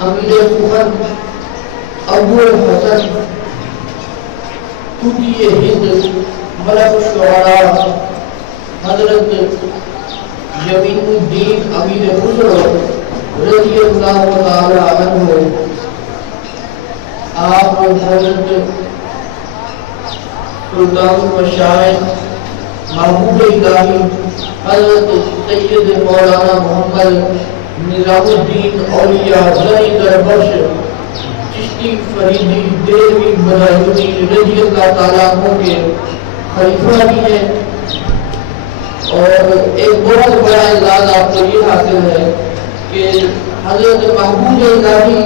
امیر فخر ابو الحسن طوطی ہند ملک الشعراء حضرت یمین الدین امیر خسرو رضی اللہ تعالی عنہ، آپ حضرت سلطان المشائخ محبوب الہی حضرت سید مولانا محمد نظام الدین اولیاء زنی دربخش چشتی فریدی دیوی بنایونی رضی اللہ تعالیٰ عنہ کے خلیفہ بھی ہیں، اور ایک بہت بڑا اعزاز آپ کو یہ حاصل ہے کہ حضرت محبوب الہی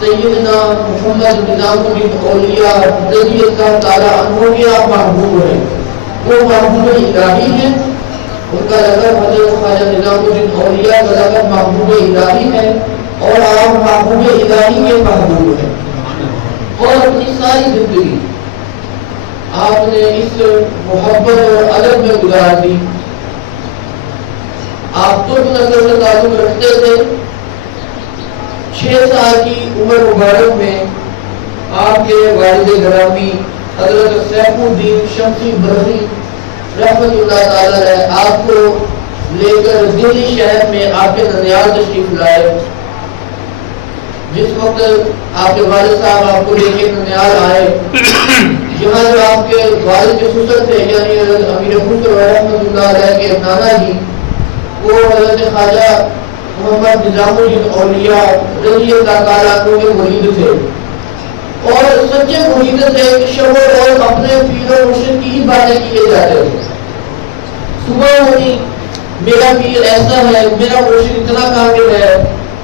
سیدنا محمد نظام الدین اولیاء رضی اللہ تعالیٰ عنہ کے آپ محبوب ہیں، وہ محبوب الہی ہیں، ان کا لقب حضرت خواجہ نظام الدین اولیاء کا لقب محبوب الہی ہے، اور آپ محبوب الہی کے محبوب ہیں، اور اپنی ساری زندگی آپ نے اس محبت اور ادب میں گزار دی۔ آپ ترک نسل سے تعلق رکھتے تھے، 6 سال کی عمر مبارک میں آپ کے والد گرامی حضرت سیف الدین شمسی برقی رحمت اللہ تعالی علیہ آپ کو لے کر دلی شہر میں آپ کے ننیال تشریف لائے۔ جس وقت آپ کے والد صاحب آپ کو لے کے ننیال آئے، یہاں جو آپ کے والد کے سسر تھے یعنی حضرت امیر خسرو رحمت اللہ علیہ کے نانا جی، وہ حضرت خواجہ محمد نظام الدین اولیاء رضی اللہ تعالیٰ عنہ کے مرید تھے، اور سچے مرید تھے کہ شب و روز اپنے پیر و مرشد کی ہی باتیں کیے جاتے تھے۔ صبح ہونی میرا پیر ایسا ہے، میرا مرشد اتنا کامل ہے،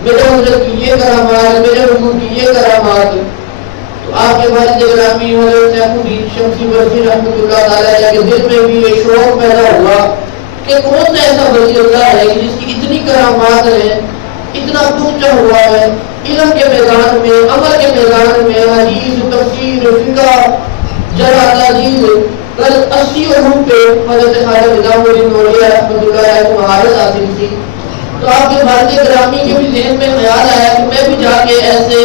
میرے حضرت کی یہ کرامات، میرے حضور کی یہ کرامات۔ تو آپ کے والد گرامی حضرت سیف الدین شمسی برقی رحمۃ اللہ تعالیٰ علیہ کے دل میں بھی یہ شوق پیدا ہوا کہ کون سا ایسا ولی اللہ ہے جس کی اتنی کرامات ہیں، اتنا پہنچا ہوا ہے علم کے میدان میں، عمل کے میدان میں، حدیث، تفسیر، فقہ، جرح تعدیل، کل 80 علوم پہ حضرت خواجہ نظام الدین اولیاء رحمۃ اللہ علیہ کو مہارت حاصل تھی۔ تو آپ کے والد گرامی کے بھی ذہن میں خیال آیا کہ میں بھی جا کے ایسے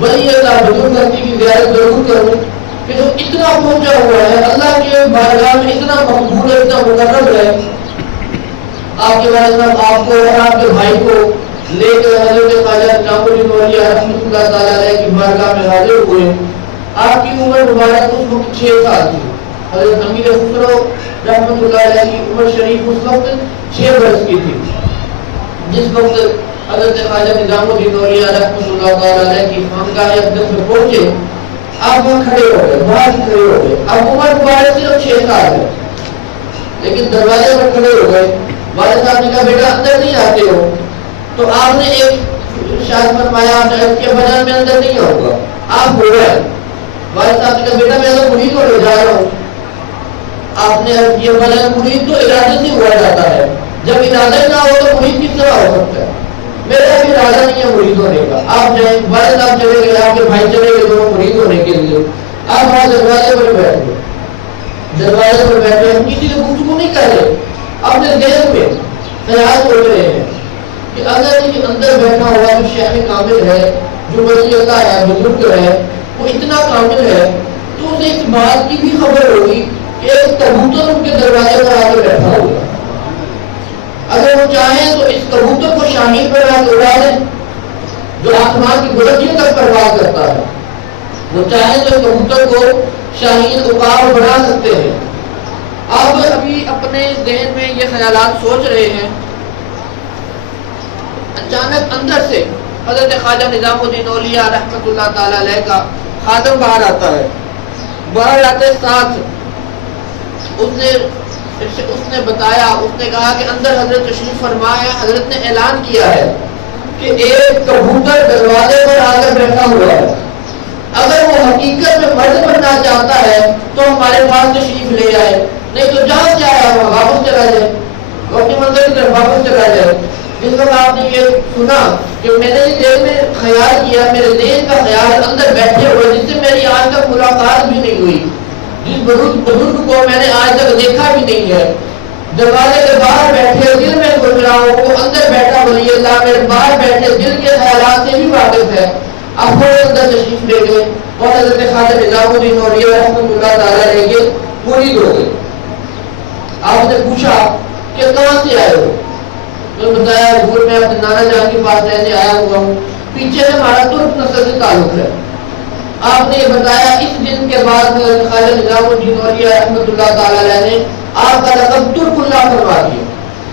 ولی اللہ بزرگ ہستی کی زیارت ضرور کروں کہ جو اتنا پہنچا ہوا ہے، اللہ کے بارگاہ میں اتنا مقبول ہے، اتنا مقرب ہے۔ آپ کے والد صاحب آپ کو اور آپ کے بھائی کو لے کر حضرت خواجہ نظام الدین اولیاء رحمۃ اللہ تعالیٰ علیہ کی بارگاہ میں حاضر ہوئے۔ آپ کی عمر مبارک اس وقت 6 سال تھی، حضرت امیر خسرو رحمۃ اللہ علیہ کی عمر شریف اس وقت 6 برس کی تھی۔ جس وقت حضرت خواجہ نظام الدین اولیاء رحمۃ اللہ تعالیٰ علیہ کی خانقاہ اقدس میں پہنچے، آپ وہاں کھڑے ہو گئے، باہر کھڑے ہو گئے۔ اب عمر مبارک صرف 6 سال ہے، لیکن دروازے پر کھڑے ہو گئے۔ والد صاحب نے کہا بیٹا اندر نہیں آتے ہو؟ تو آپ نے ایک شاید فرمایا کہ بجان میں اندر نہیں آؤں گا، آپ ہو گئے۔ والد صاحب نے کہا بیٹا میں تو مرید کو لے جا رہا ہوں۔ آپ نے یہ بجان مرید تو ارادے سے ہوا جاتا ہے، جب ارادہ نہ ہو تو مرید کس طرح ہو سکتا ہے؟ میرا بھی ارادہ نہیں ہے مرید ہونے کا۔ آپ جائیں، والد صاحب چلے گئے، آپ کے بھائی چلے گئے دونوں مرید ہونے کے لیے۔ آپ وہاں دروازے پر بیٹھے، دروازے پر بیٹھے، ہم کسی سے گفتگو نہیں کر رہے، اپنے ذہن میں خیال سوچ رہے ہیں کہ اگر یہ اندر بیٹھا ہوا جو شیخ کامل ہے، جو ولی اللہ ہے، بزرگ ہے، وہ اتنا کامل ہے تو اسے اس بات کی بھی خبر ہوگی کہ ایک کبوتر ان کے دروازے پر آ کے بیٹھا ہوگا۔ اگر وہ چاہیں تو اس کبوتر کو شاہین پر آ کے اڑا دیں جو آسمان کی بلندیوں تک پرواز کرتا ہے، وہ چاہیں تو اس کبوتر کو شاہین عقاب بنا سکتے ہیں۔ آپ ابھی اپنے ذہن میں یہ خیالات سوچ رہے ہیں، اچانک اندر سے حضرت خواجہ نظام الدین اولیاء رحمۃ اللہ تعالی علیہ کا خادم باہر آتا ہے۔ باہر آتے ساتھ اس نے بتایا، اس نے کہا کہ اندر حضرت تشریف فرما ہے، حضرت نے اعلان کیا ہے کہ ایک کبوتر دروازے پر آ کر بیٹھا ہوا ہے، اگر وہ حقیقت میں مرد بننا چاہتا ہے تو ہمارے پاس تشریف لے آئے، نہیں تو جہاں چاہے وہاں واپس چلا جائے، وہ اپنی منزل کی طرف واپس چلا جائے۔ جس وقت آپ نے یہ سنا کہ میں نے یہ دل میں خیال کیا، میرے ذہن کا خیال اندر بیٹھے ہوئے جس سے میری آج تک ملاقات بھی نہیں ہوئی، جس بزرگ کو میں نے آج تک دیکھا بھی نہیں ہے، دروازے کے باہر بیٹھے دل میں سوچ رہا ہوں، وہ اندر بیٹھا ولی اللہ میرے باہر بیٹھے دل کے خیالات سے بھی واقف ہے. اب وہ اندر تشریف لے گئے اور حضرت خواجہ نظام الدین اولیاء رحمۃ اللہ تعالیٰ علیہ کے مرید ہو گئے. آپ نے پوچھا کہ کہاں سے آئے ہو؟ تو بتایا حضور میں اپنے نانا جان کے پاس رہنے آیا ہوا ہوں، پیچھے سے ہمارا ترک نسل سے تعلق ہے. آپ نے یہ بتایا. اس دن کے بعد خواجہ نظام الدین اولیاء رحمۃ اللہ تعالیٰ علیہ نے آپ کا لقب ترک اللہ فرما دیا.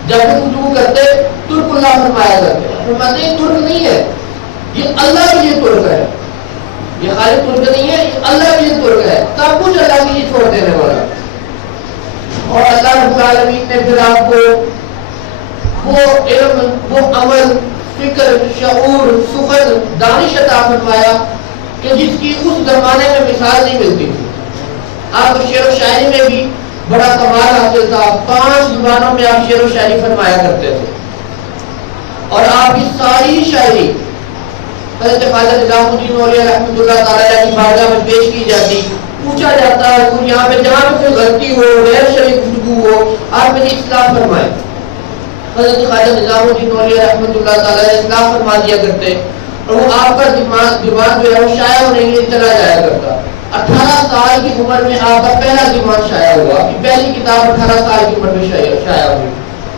جب بھی گفتگو کرتے ترک اللہ فرمایا کرتے. فرماتے ہیں ترک نہیں ہے، یہ اللہ کے لیے ترک ہے، یہ خالی ترک نہیں ہے، یہ اللہ کے لیے ترک ہے، سب کچھ اللہ کے لیے چھوڑ دینے والا. اور اللہ رب العالمین نے پھر آپ کو وہ علم، وہ عمل، فکر، شعور، سخن، دانش عطا فرمایا کہ جس کی اس زمانے میں مثال نہیں ملتی تھی. آپ کو شعر و شاعری میں بھی بڑا کمال حاصل تھا. 5 زبانوں میں آپ شعر و شاعری فرمایا کرتے تھے اور آپ کی ساری شاعری حضرت خواجہ نظام الدین اولیاء رحمۃ اللہ تعالیٰ کی بارگاہ میں پیش کی جاتی. پوچھا جاتا ہے یہاں پہ جہاں پہ کوئی غلطی ہو، غیر شرعی گفتگو ہو، آپ میری اصلاح فرمائیں. حضرت خواجہ نظام الدین اولیاء رحمۃ اللہ تعالیٰ اصلاح فرما دیا کرتے اور وہ آپ کا دماغ جو ہے وہ شائع ہونے کے لیے چلا جایا کرتا. 18 سال کی عمر میں آپ کا پہلا دیوان شائع ہوا. پہلی کتاب 18 سال کی عمر میں شائع ہوئی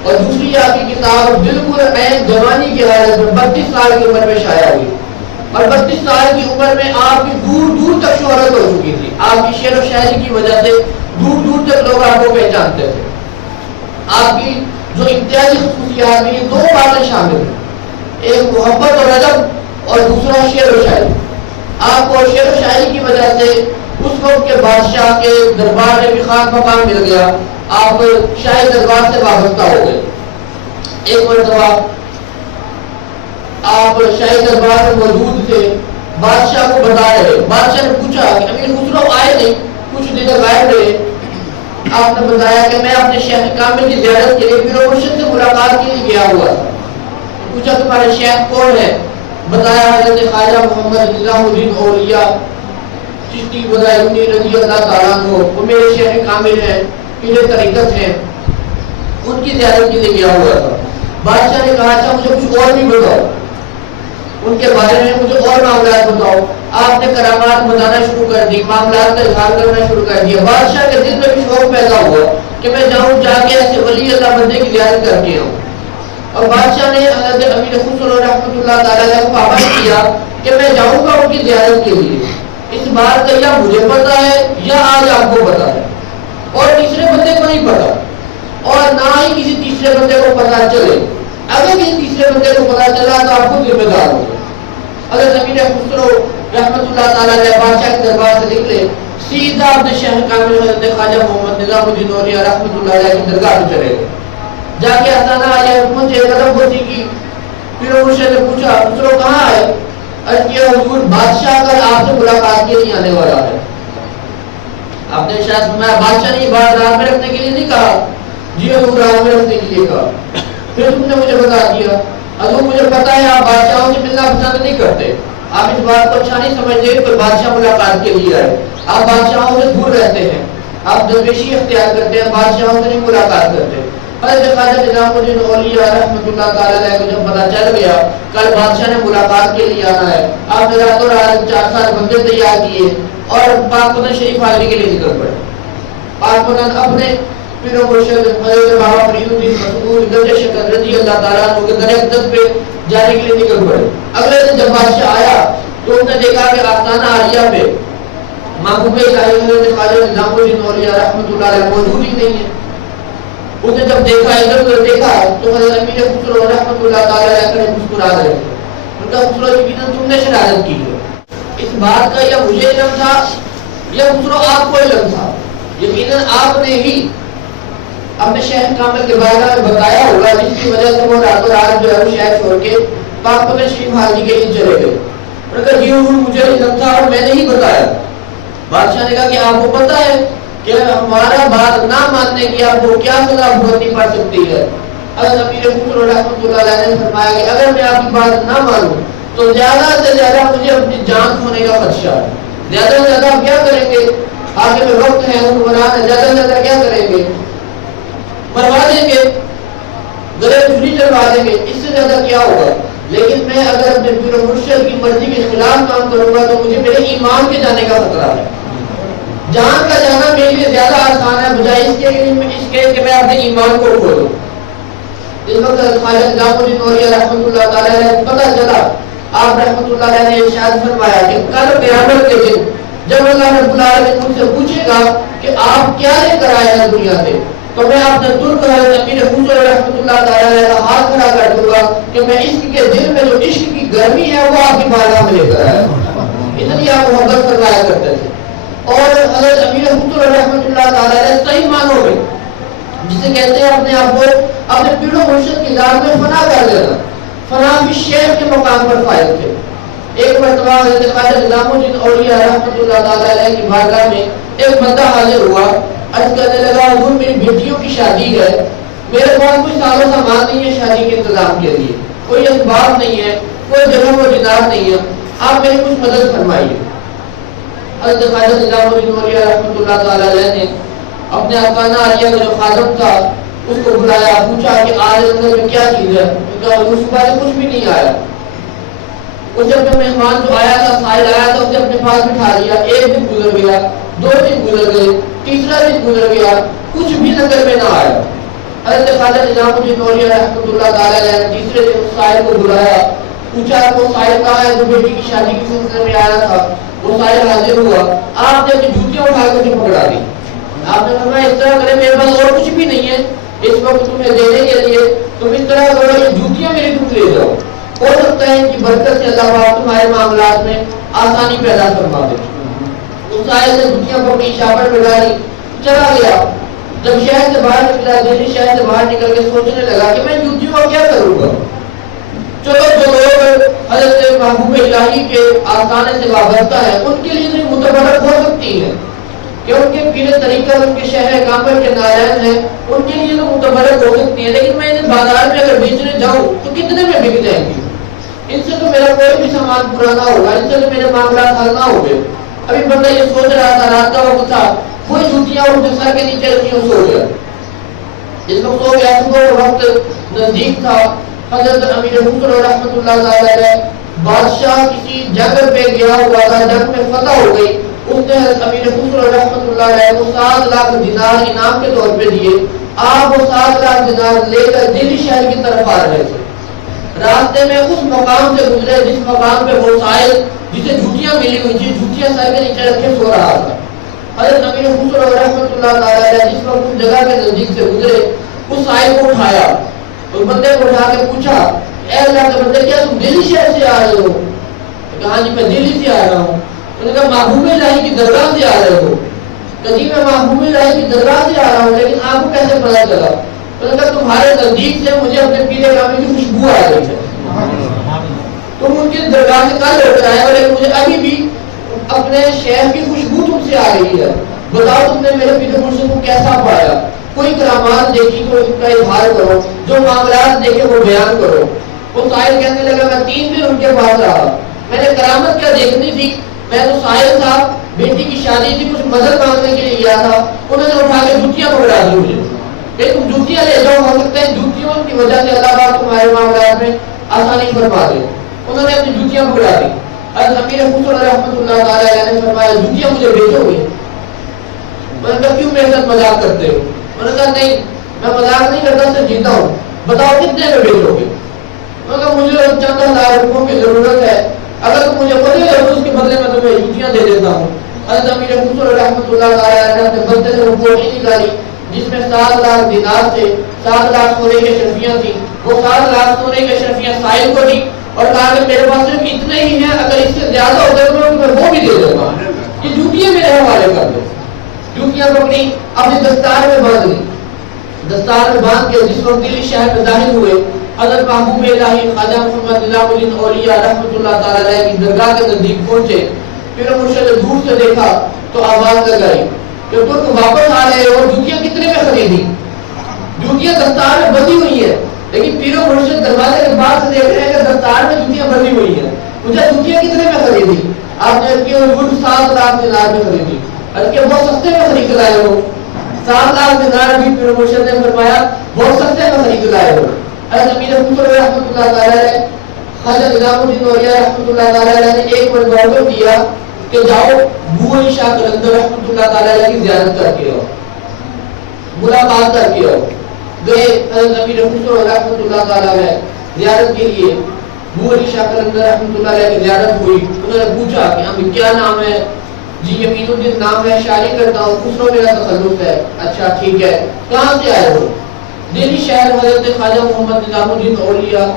اور دوسری آپ کی کتاب بالکل عین جوانی کی حالت میں 32 سال کی عمر میں شائع ہوئی. اور 32 سال کی عمر میں آپ کی دور دور تک شہرت ہو چکی تھی. آپ کی شعر و شاعری کی وجہ سے دور دور تک لوگ آپ کو پہچانتے تھے. آپ کی جو امتیازی خصوصیات میں 2 باتیں شامل ہیں، ایک محبت اور ادب اور دوسرا شعر و شاعری. آپ کو شعر و شاعری کی وجہ سے اس وقت کے بادشاہ کے دربار میں بھی خاص مقام مل گیا. آپ شاہی دربار سے وابستہ ہو گئے. ایک مرتبہ آپ شاہی دربار میں موجود تھے، بادشاہ کو بتا رہے. بادشاہ نے پوچھا کہ امیر خسرو آئے نہیں، کچھ دن غائب رہے. آپ نے بتایا کہ میں اپنے شیخ کامل کی زیارت کے لیے پیر و مرشد سے ملاقات کے لیے گیا ہوا تھا. پوچھا تمہارے شیخ کون ہے؟ بتایا حضرت خواجہ محمد نظام الدین اولیاء چشتی بزائنی رضی اللہ تعالیٰ عنہ، وہ میرے شیخ کامل ہیں، پیر طریقت ہیں، ان کی زیارت کے لیے گیا ہوا تھا. بادشاہ نے کہا اچھا مجھے کچھ اور بھی بتاؤ، ان کے بارے میں مجھے اور معاملات بتاؤ. آپ نے کرامات بتانا شروع کر دی، معاملات کا اظہار کرنا شروع کر دیا. بادشاہ کے دل میں بھی شوق پیدا ہوا کہ میں جاؤں، جا کے ایسے ولی اللہ بندے کی زیارت کر کے آؤں. اور بادشاہ نے حضرت امیر خسرو رحمۃ اللہ تعالیٰ علیہ کو پابند کیا کہ میں جاؤں گا ان کی زیارت کے لیے. اس بات کا یا مجھے پتا ہے یا آج آپ کو پتا ہے اور تیسرے بندے کو نہیں پتا اور نہ ہی کسی تیسرے بندے کو پتا چلے. اگر کسی تیسرے بندے کو پتا چلا تو آپ کو ذمہ دار ہوگا. حضرت امیر خسرو رحمۃ اللہ تعالیٰ علیہ بادشاہ کے دربار سے نکلے، سیدھا اپنے شیخ کامل حضرت خواجہ محمد نظام الدین اولیاء رحمۃ اللہ علیہ کی درگاہ میں چلے گئے. جا کے آسانہ آیا پہنچے، قدم بوسی کی. پھر مرشد نے پوچھا خسرو کہاں آئے؟ عرض کیا حضور بادشاہ کل آپ سے ملاقات کے لیے آنے والا ہے. آپ نے شاید فرمایا بادشاہ نے یہ بات رات میں رکھنے کے لیے نہیں کہا؟ جی حضور رات میں رکھنے کے لیے کہا. پھر تم نے مجھے بتا دیا. حضور مجھے پتا ہے آپ بادشاہوں سے ملنا پسند نہیں کرتے، آپ اس بات کو اچھا نہیں سمجھتے کوئی بادشاہ ملاقات کے لیے آئے. آپ بادشاہوں سے دور رہتے ہیں، آپ درویشی اختیار کرتے ہیں، بادشاہوں سے نہیں ملاقات کرتے. حضرت خواجہ نظام الدین اولیاء رحمۃ اللہ تعالیٰ علیہ کو جب پتا چل گیا کل بادشاہ نے ملاقات کے لیے آنا ہے، آپ نے راتوں رات 4 بندے تیار کیے اور پاک مدن شریف حاضری کے لیے نکل پڑے. پاک مدن اپنے پیر و مرشد حضرت بابا فرید الدین مسعود گنج شکر رضی اللہ تعالیٰ عنہ کے در اقدس پہ جانے کے لیے نکل پڑے. اگلے دن جب بادشاہ آیا تو انہوں نے دیکھا کہ آستانہ عالیہ پہ محبوب الہی حضرت خواجہ نظام الدین اولیاء رحمۃ اللہ علیہ موجود ہی نہیں ہے. اس نے جب دیکھا ادھر ادھر دیکھا تو حضرت امیر خسرو رحمۃ اللہ تعالیٰ علیہ نے مسکرا رہے تھے. ان کا خسرو یقیناً تم نے شرارت کی ہے. اس بات کا یا مجھے علم تھا یا خسرو آپ کو علم تھا. یقیناً آپ نے ہی اپنے شیخ کامل کے بارے میں بتایا ہوگا جس کی وجہ سے وہ راتوں رات جو ہے وہ شہر چھوڑ کے پاک مدن شریف حاضری کے لیے چلے گئے. انہوں نے کہا جی حضور مجھے علم تھا اور میں نے ہی بتایا. بادشاہ نے کہا کہ آپ کو پتا ہے کہ ہمارا بات نہ ماننے کی آپ کو کیا سزا بھگتنی پڑ سکتی ہے. حضرت امیر خسرو رحمۃ اللہ علیہ نے فرمایا کہ اگر میں آپ کی بات نہ مانوں تو زیادہ سے زیادہ مجھے اپنی جان کھونے کا خدشہ ہے. زیادہ سے زیادہ آپ کیا کریں گے؟ حاکم وقت ہے، حکمران ہے، زیادہ سے زیادہ کیا کریں گے؟ مروا دیں گے، گلے چوری چلوا دیں گے. اس سے زیادہ کیا ہوگا؟ لیکن میں اگر اپنے پیر و مرشد کی مرضی کے خلاف کام کروں گا تو مجھے میرے ایمان کے جانے کا خطرہ ہے. جان کا جانا میرے لیے زیادہ آسان ہے بجائے اس کے کہ میں اپنے ایمان کو کھو دوں. اس وقت خواجہ نظام الدین اولیاء رحمۃ اللہ تعالی علیہ پتہ چلا، آپ رحمۃ اللہ علیہ نے ارشاد فرمایا کہ کل قیامت کے دن جب اللہ رب العالمین مجھ سے پوچھے گا کہ آپ کیا لے کر آئے ہیں دنیا سے، تو میں اپنے ترک امیر حضور رحمۃ اللہ تعالی علیہ کا ہاتھ کھڑا کر دوں گا کہ میں عشق کے دل میں جو عشق کی گرمی ہے وہ آپ کی بارگاہ میں لے کر آیا ہوں. اتنی آپ محبت فرمایا کرتے تھے. اور حضرت امیر حضور رحمۃ اللہ تعالی علیہ صحیح معنوں میں جسے کہتے ہیں اپنے آپ کو اپنے پیر و مرشد کی ذات میں فنا کر دینا، فنا بھی شیخ کے مقام پر فائد تھے. ایک مرتبہ حضرت خواجہ نظام الدین اولیاء رحمۃ اللہ تعالی علیہ کی بارگاہ میں ایک بندہ حاضر ہوا، عرض کرنے لگا حضور میری بیٹیوں کی شادی ہے، میرے پاس کوئی ساز و سامان نہیں ہے شادی کے انتظام کے لیے، کوئی اسباب نہیں ہے، کوئی جگہ و جدار نہیں ہے، آپ میری کچھ مدد فرمائیے. حضرت خواجہ نظام الدین اولیاء رحمۃ اللہ تعالی علیہ نے اپنے افغانہ عالیہ کا جو خادم تھا اس کو بلایا، پوچھا کہ آج اندر میں کیا چیز ہے، اس کے بعد کچھ بھی نہیں آیا. اسے اپنے مہمان جو آیا تھا سائل آیا تھا اسے اپنے پاس بٹھا لیا. ایک دن گزر گیا، 2 دن گزر گئے، تیسرا دن گزر گیا، کچھ بھی نظر میں نہ آیا. حضرت خواجہ نظام الدین اولیاء رحمۃ اللہ تعالی علیہ نے تیسرے دن اس سائل کو بلایا، پوچھا وہ سائل کہاں ہے جو بیٹی کی شادی کے سلسلے میں آیا تھا. وہ سائل حاضر ہوا، آپ نے اپنی جوتیاں اٹھا کر اسے پکڑا دی. آپ نے فرمایا اس طرح کرے میرے پاس اور کچھ بھی نہیں ہے اس وقت تمہیں دینے کے لیے، تم اس طرح کرو یہ جوتیاں میری تم لے جاؤ، ہو سکتا ہے ان کی برکت سے اللہ پاک تمہارے معاملات میں آسانی پیدا فرما دے. اس سائل نے جوتیاں پکڑی، شاپر پہ ڈالی، چلا گیا. جب شہر سے باہر نکلا، دہلی شہر سے باہر نکل کے سوچنے لگا کہ میں جوتیوں کا کیا کروں گا. چلو جو لوگ حضرت محبوب الہی کے آستانے سے وابستہ ہے ان کے لیے متبرک ہو سکتی ہے کہ ان کے پیر طریقہ ان کے شہر کامر کے نارائن ہیں، ان کے لیے تو متبرک ہو سکتی ہے، لیکن میں انہیں بازار میں اگر بیچنے جاؤں تو کتنے میں بک جائیں گی، ان سے تو میرا کوئی بھی سامان پورا نہ ہوگا، ان سے تو میرے معاملات حل نہ ہو گئے. ابھی بندہ یہ سوچ رہا تھا، رات کا وقت تھا، کوئی جوتیاں ان کے سر کے نیچے رکھی اور سو گیا. جس وقت سو گیا صبح وقت نزدیک تھا. حضرت امیر حضور رحمۃ اللہ تعالی علیہ بادشاہ کسی جنگ پہ گیا ہوا تھا، جنگ میں فتح ہو گئی. اس نے حضرت امیر حضور رحمۃ اللہ علیہ کو 7 لاکھ دینار انعام کے طور پہ دیے. آپ وہ 7 لاکھ دینار لے کر دلی شہر کی طرف آ رہے تھے. راستے میں اس مقام سے گزرے جس مقام پہ وہ سائل جسے جوتیاں ملی ہوئی تھی، جوتیاں سر کے نیچے رکھے سو رہا تھا. حضرت امیر حضور رحمۃ اللہ تعالی علیہ جس وقت اس جگہ کے نزدیک سے گزرے اس سائل کو اٹھایا، اس بندے کو اٹھا کے پوچھا اے اللہ کے بندے کیا تم دلی شہر سے آ رہے ہو؟ کہا جی میں دلی سے آ رہا ہوں. انہوں نے کہا محبوب الہی کی درگاہ سے آ رہے ہو؟ کہ جی میں محبوب الہی کی درگاہ سے آ رہا ہوں، لیکن آپ کو کیسے پتا چلا؟ انہوں نے کہا تمہارے نزدیک سے مجھے اپنے پیر گرامی کی خوشبو آ رہی ہے، تم ان کی درگاہ سے کل ہو کر آئے ہو لیکن مجھے ابھی بھی اپنے شہر کی خوشبو تم سے آ رہی ہے. بتاؤ تم نے میرے پیر مرشد کو کیسا پایا؟ کوئی کرامات دیکھی تو اس کا اظہار کرو، جو معاملات دیکھے وہ بیان کرو. وہ سائل کہنے لگا میں 3 دن ان کے پاس رہا، میں نے کرامت کیا دیکھنی تھی، میں تو سائل تھا، بیٹی کی شادی تھی، کچھ مدد مانگنے کے لیے گیا تھا. انہوں نے اٹھا کے جوتیاں پکڑا دی مجھے کہ تم جوتیاں لے جاؤ، ہو سکتا ہے جوتیوں کی وجہ سے اللہ پاک تمہارے معاملات میں آسانی فرما دے. انہوں نے اپنی جوتیاں پکڑا دی. حضرت امیر حضور رحمۃ اللہ تعالی علیہ نے فرمایا جوتیاں مجھے بیچو گے؟ میں نے کہا کیوں میرے ساتھ مذاق کرتے ہو؟ انہوں نے کہا نہیں میں مذاق نہیں کرتا، صرف جیتا ہوں، بتاؤ کتنے میں بیچو گے؟ میں نے کہا مجھے چند ہزار روپوں کی ضرورت ہے، اگر تم مجھے پتہ ہے تو اس کے بدلے میں تمہیں جوتیاں دے دیتا ہوں. حضرت امیر حضور رحمۃ اللہ تعالی علیہ نے اپنے بستے سے وہ پوٹلی نکالی جس میں 7 لاکھ دینار تھے، 7 لاکھ سونے کی اشرفیاں تھیں. وہ 7 لاکھ سونے کی اشرفیاں سائل کو دی اور کہا کہ میرے پاس صرف اتنے ہی ہیں، اگر اس سے زیادہ ہوتے تو میں تمہیں وہ بھی دے دوں گا، یہ جوتیاں میرے حوالے کر دو. جوتیاں پکڑی، اپنی دستار میں باندھ لی. دستار میں باندھ کے جس وقت دلی شہر میں داخل ہوئے حضرت محبوب الہی خواجہ محمد نظام الدین اولیاء رحمۃ اللہ تعالی علیہ کی درگاہ کے نزدیک پہنچے. پھر مرشد نے دور سے دیکھا تو آواز لگائی کہ ترک واپس آ رہے اور جوتیاں کتنے میں خریدی؟ جوتیاں دستار میں بندھی ہوئی ہیں، لیکن پیر و مرشد دروازے کے بعد سے دیکھ رہے ہیں کہ دستار میں جوتیاں بندھی ہوئی ہیں. مجھے جوتیاں کتنے میں خریدی؟ آپ نے کی 7 لاکھ دینار میں خریدی. کہ بہت سستے میں خرید لائے ہو. 7 لاکھ دینار بھی پیر مرشد نے فرمایا بہت سستے میں خرید لائے ہو. حضرت امیر حضور رحمۃ اللہ تعالی علیہ خواجہ نظام الدین اولیاء رحمۃ اللہ تعالی علیہ نے ایک مشورہ دیا کہ جاؤ بو علی شاہ قلندر رحمۃ اللہ تعالی علیہ کی زیارت کر کے آؤ، ملاقات کر کے آؤ۔ گئے حضرت امیر خسرو رحمۃ اللہ تعالی علیہ زیارت کے لیے، بو علی شاہ قلندر رحمۃ اللہ علیہ کی زیارت ہوئی۔ انہوں نے پوچھا کہ ہمیں کیا نام ہے؟ جی یمین الدین نام ہے، شاعری کرتا ہوں، خسرو میرا تخلص ہے۔ اچھا ٹھیک ہے، کہاں سے آئے ہو؟ دہلی شہر حضرت خواجہ محمد نظام الدین اولیاء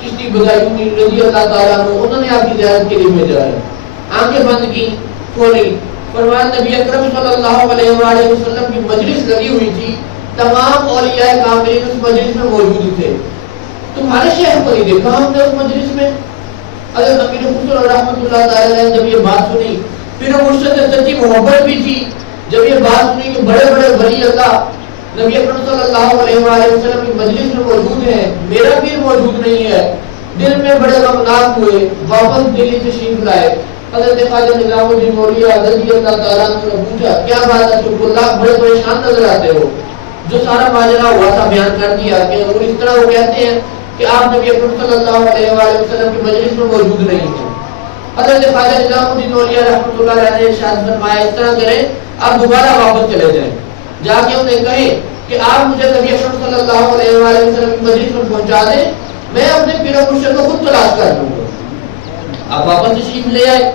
چشتی بغدادی رضی اللہ تعالیٰ عنہ انہوں نے آپ کی زیارت کے لیے بھیجا ہے۔ آنکھیں بند کی، کھولی، فرمایا نبی اکرم صلی اللہ علیہ وآلہ وسلم کی مجلس لگی ہوئی تھی، تمام اولیاء کاملین اس مجلس میں موجود تھے، تمہارے شہر کو نہیں دیکھا ہم نے اس مجلس میں۔ حضرت امیر خسرو رحمۃ اللہ تعالیٰ نے جب یہ بات سنی، پھر مرشد سے سچی محبت بھی تھی، جب یہ بات سنی کہ بڑے بڑے ولی اللہ نبی اکرم صلی اللہ علیہ وآلہ وسلم کی مجلس میں موجود ہیں، میرا پیر موجود نہیں ہے، دل میں بڑے غمناک ہوئے، واپس دلی تشریف لائے۔ حضرت خواجہ نظام الدین اولیاء رضی اللہ تعالیٰ عنہ نے پوچھا کیا بات ہے شکر اللہ، بڑے پریشان نظر آتے ہو؟ جو سارا ماجرا ہوا تھا بیان کر دیا کہ اور اس طرح وہ کہتے ہیں کہ آپ نبی اکرم صلی اللہ علیہ وآلہ وسلم کی مجلس میں موجود نہیں ہیں۔ حضرت خواجہ نظام الدین اولیاء رحمۃ اللہ علیہ نے ارشاد فرمایا اس طرح کریں آپ دوبارہ واپس چلے جائیں، جا کے انہیں کہیں کہ آپ مجھے نبی اکرم صلی اللہ علیہ وآلہ وسلم کی مجلس میں پہنچا دیں، میں اپنے پیر و مرشد کو خود تلاش کر لوں گا۔ آپ واپس تشریف لے آئے۔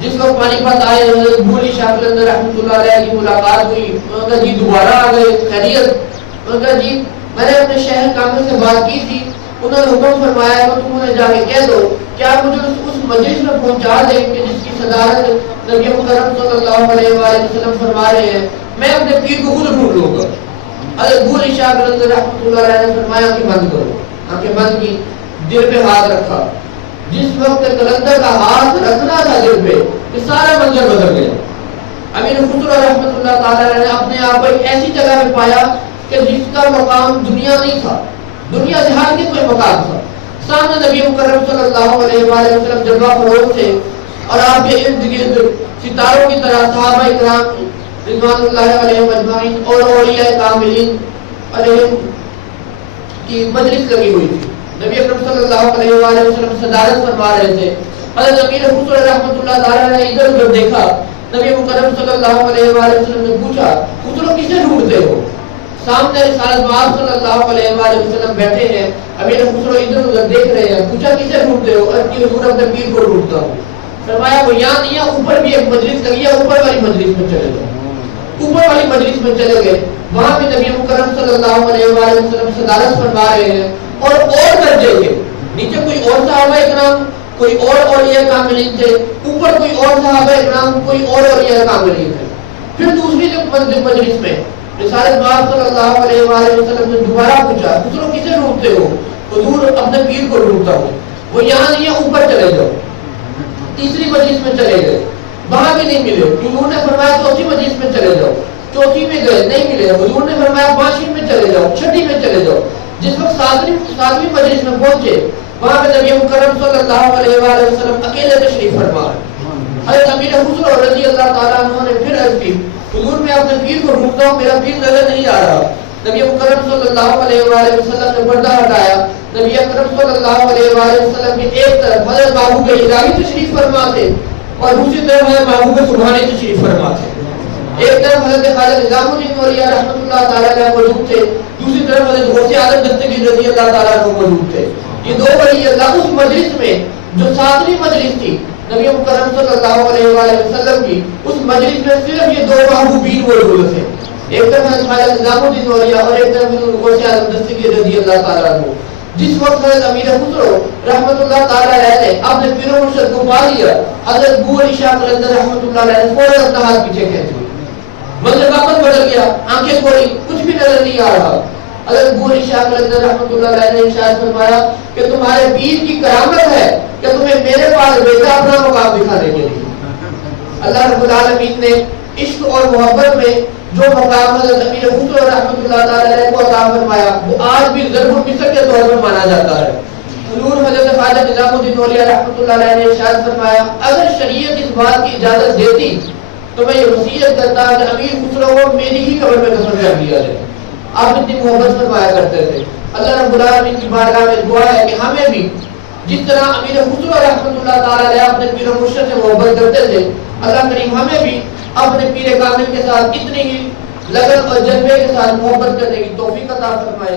جس وقت پانی پت آئے حضرت بو علی شاہ قلندر رحمۃ اللہ علیہ کی ملاقات ہوئی، انہوں نے کہا جی دوبارہ آ گئے، خیریت؟ انہوں نے کہا جی میں نے اپنے شہر کامل سے بات کی تھی، انہوں نے حکم فرمایا کہ تم انہیں جا کے کہہ دو کہ آپ مجھے اس مجلس میں پہنچا دیں کہ جس کی صدارت نبی مکرم صلی اللہ علیہ وآلہ وسلم فرما رہے ہیں، میں اپنے پیر کو خود ڈھونڈ لوں گا۔ حضرت بو علی شاہ قلندر رحمۃ اللہ علیہ نے فرمایا آنکھیں بند کرو، آنکھیں بند کی، دل پہ ہاتھ رکھا۔ جس وقت قلندر کا ہاتھ رکھنا تھا دل پہ کہ سارا منظر بدل گیا۔ امیر خسرو رحمۃ اللہ تعالی نے اپنے آپ کو ایک ایسی جگہ میں پایا کہ جس کا مقام دنیا نہیں تھا، دنیا سے ہٹ کے کوئی مقام تھا۔ سامنے نبی مکرم صلی اللہ علیہ وآلہ وسلم جلوہ فروز تھے اور آپ کے ارد گرد ستاروں کی طرح صحابہ اکرام رضوان اللہ علیہم اجمعین اور اولیاء کاملین علیہم کی مجلس لگی ہوئی تھی۔ نبی اکرم صلی اللہ علیہ وآلہ وسلم صدارت فرما رہے تھے۔ حضرت امیر خسرو رحمۃ اللہ تعالی نے ادھر ادھر دیکھا، نبی مکرم صلی اللہ علیہ وآلہ وسلم نے پوچھا خسرو کسے ڈھونڈتے ہو؟ سامنے رسالت مآب صلی اللہ علیہ وآلہ وسلم بیٹھے ہیں، امیر خسرو ادھر ادھر دیکھ رہے ہیں، پوچھا کسے ڈھونڈتے ہو؟ عرض کی حضور اپنے پیر کو ڈھونڈتا ہوں۔ فرمایا وہ یہاں نہیں ہے، اوپر بھی ایک مجلس لگی ہے، اوپر والی مجلس میں چلے جاؤ۔ اوپر والی مجلس میں چلے گئے، وہاں بھی نبی مکرم صلی اللہ علیہ وآلہ وسلم صدارت فرما رہے ہیں اور درجے کے نیچے کوئی اور صحابہ اکرام، کوئی اور اولیاء کاملین تھے، اوپر کوئی اور صحابہ اکرام، کوئی اور اولیاء کاملین تھے۔ پھر دوسری مجلس میں رسالت مآب صلی اللہ علیہ وآلہ وسلم نے دوبارہ پوچھا خسرو کسے ڈھونڈتے ہو؟ حضور اپنے پیر کو ڈھونڈتا ہوں، وہ یہاں نہیں ہے، اوپر چلے جاؤ۔ تیسری مجلس میں چلے گئے، وہاں بھی نہیں ملے، حضور نے فرمایا چوتھی مجلس میں چلے جاؤ۔ چوتھی میں گئے، نہیں ملے، حضور نے فرمایا پانچویں میں چلے جاؤ، چھٹی میں چلے جاؤ۔ جس وقت ساتویں مجلس میں پہنچے، وہاں پہ نبی مکرم صلی اللہ علیہ وآلہ وسلم اکیلے تشریف فرما رہے۔ حضرت امیر خسرو رضی اللہ تعالیٰ عنہ نے پھر عرض کی حضور میں اپنے پیر کو ڈھونڈتا ہوں، میرا پیر نظر نہیں آ رہا۔ نبی مکرم صلی اللہ علیہ وآلہ وسلم نے پردہ ہٹایا، نبی اکرم صلی اللہ علیہ وآلہ وسلم کی ایک طرف حضرت محبوب الہی تشریف فرما تھے اور دوسری طرف حضرت محبوب سبحانی تشریف فرما تھے۔ ایک طرف حضرت خواجہ نظام الدین اولیاء رحمۃ اللہ تعالیٰ علیہ موجود تھے، دوسری طرف حضرت غوث اعظم دستگیر رضی اللہ تعالیٰ عنہ موجود تھے۔ یہ دو ولی اللہ اس مجلس میں جو ساتویں مجلس تھی نبی مکرم صلی اللہ علیہ وآلہ وسلم کی، اس مجلس میں صرف یہ دو محبوبین موجود تھے، ایک طرف حضرت خواجہ نظام الدین اولیاء اور ایک طرف حضرت غوث اعظم دستگیر رضی اللہ تعالیٰ عنہ۔ جس وقت حضرت امیر خسرو رحمۃ اللہ تعالیٰ علیہ نے اپنے پیر و مرشد کو پا لیا، حضرت بو علی شاہ قلندر رحمۃ اللہ علیہ نے فوراً اپنا ہاتھ پیچھے کھینچ لیا، منظر واپس بدل گیا، آنکھیں کھولی، کچھ بھی نظر نہیں آ رہا۔ حضرت بو علی شاہ قلندر رحمۃ اللہ علیہ نے ارشاد فرمایا کہ تمہارے پیر کی کرامت ہے کہ تمہیں میرے پاس بھیجا اپنا مقام دکھانے کے لیے۔ اللہ رب العالمین نے عشق اور محبت میں جو مقام حضرت امیر خسرو رحمۃ اللہ تعالی علیہ کو عطا فرمایا وہ آج بھی ضرب المثل کے طور پر مانا جاتا ہے۔ حضور حضرت خواجہ نظام الدین اولیاء رحمۃ اللہ علیہ نے ارشاد فرمایا اگر شریعت اس بات کی اجازت دیتی تو میں یہ وصیت کرتا کہ امیر خسرو کو میری ہی قبر میں دفن کر دیا جائے۔ آپ اتنی محبت فرمایا کرتے تھے۔ اللہ رب العالمین کی بارگاہ میں دعا ہے کہ ہمیں بھی جس طرح امیر خسرو رحمۃ اللہ تعالی علیہ اپنے پیر و مرشد سے محبت کرتے تھے، اللہ کریم ہمیں بھی اپنے پیر کامل کے ساتھ اتنی ہی لگن اور جذبے کے ساتھ محبت کرنے کی توفیق عطا فرمائے۔